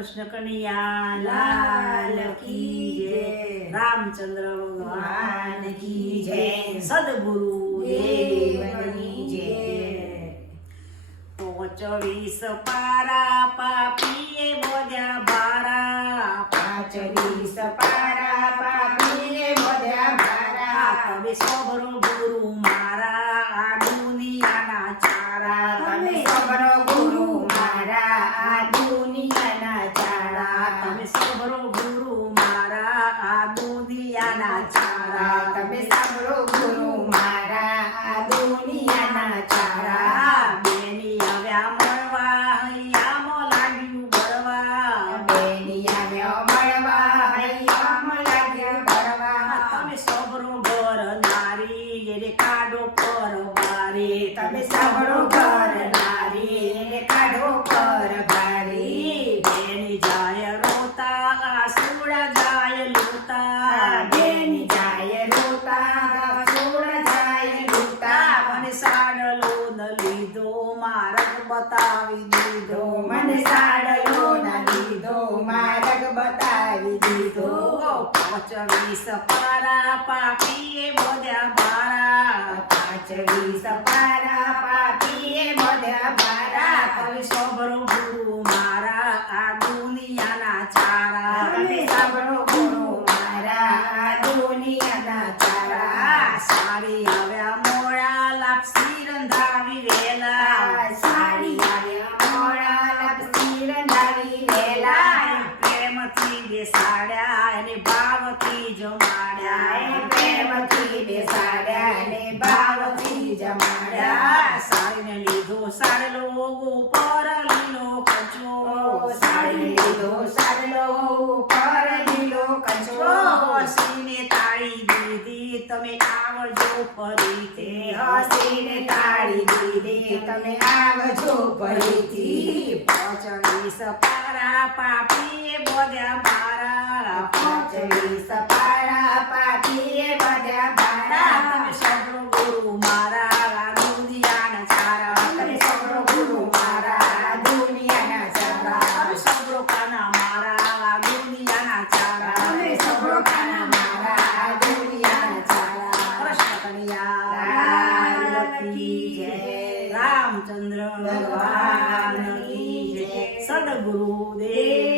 કૃષ્ણ કનૈયા લાલ કી જય રામચંદ્ર ભગવાન કી જય સદગુરુ દેવની જય. તો ચોવીસ પારા પાપીએ બોધ્યા બારા. પાંચવીસ પારા પાપીએ બોધ્યા બારા. તમે સોભરો ગુરુ મારા આ દુનિયાના ચારા. તમે સબરો ગુરુ મારા આ દુનિયાના ચારા તમે ગુરુ મારા આ દુનિયાના ચારા. તમે સાંભળો ગુરુ મારા આ દુનિયાના ચારા. બેની આવ્યા મળવા હૈયામાં લાગ્યું ભરવા બેની આવ્યા મળવા હૈયામાં લાગ્યું ભરવા તમે સાંભળો ઘર નારી એને કાઢો પર બારી તમે સાંભળો ઘર નારી એને કાઢો પર ભારી બેની જાય રોતા આસુડા જાય લોતા બેની જાય રોતા સોળ જાય લૂટા મને સાડલો ન લીધો માર્ગ બતાવી બતાવી દીધો પાંચ સપારા પાપીએ બધા બારા. પાંચ સપારા પાપીએ બધા ભારા સોભરો ગુરુ મારા આ દુનિયાના ચારા તમે સાંભળો ગુરુ મારા આ દુનિયાના ચારા. સારી આવ્યા મોડા લાપસી રંધાવી વેલા. સારી આવ્યા મોડા લપસી રંધાવી વેલા. પ્રેમથી બેસાડ્યા અને ભાવથી જમાડ્યા. પ્રેમથી બેસાડ્યા ને ભાવથી જમાડ્યા. સારીને લીધો સારેલો ઉપર લીલો કચો. સારી લીધો સારેલો ઉપર લીલો કચરો હસીને તાળી દીધી તમે આવજો ફરીથી. હસીને તાળી દીધે. તમે આવજો ફરીથી. પચવીસ પારા પાપી બોધ્યા રામ જય. રામચંદ્ર ભગવાન સદગુરુદેવની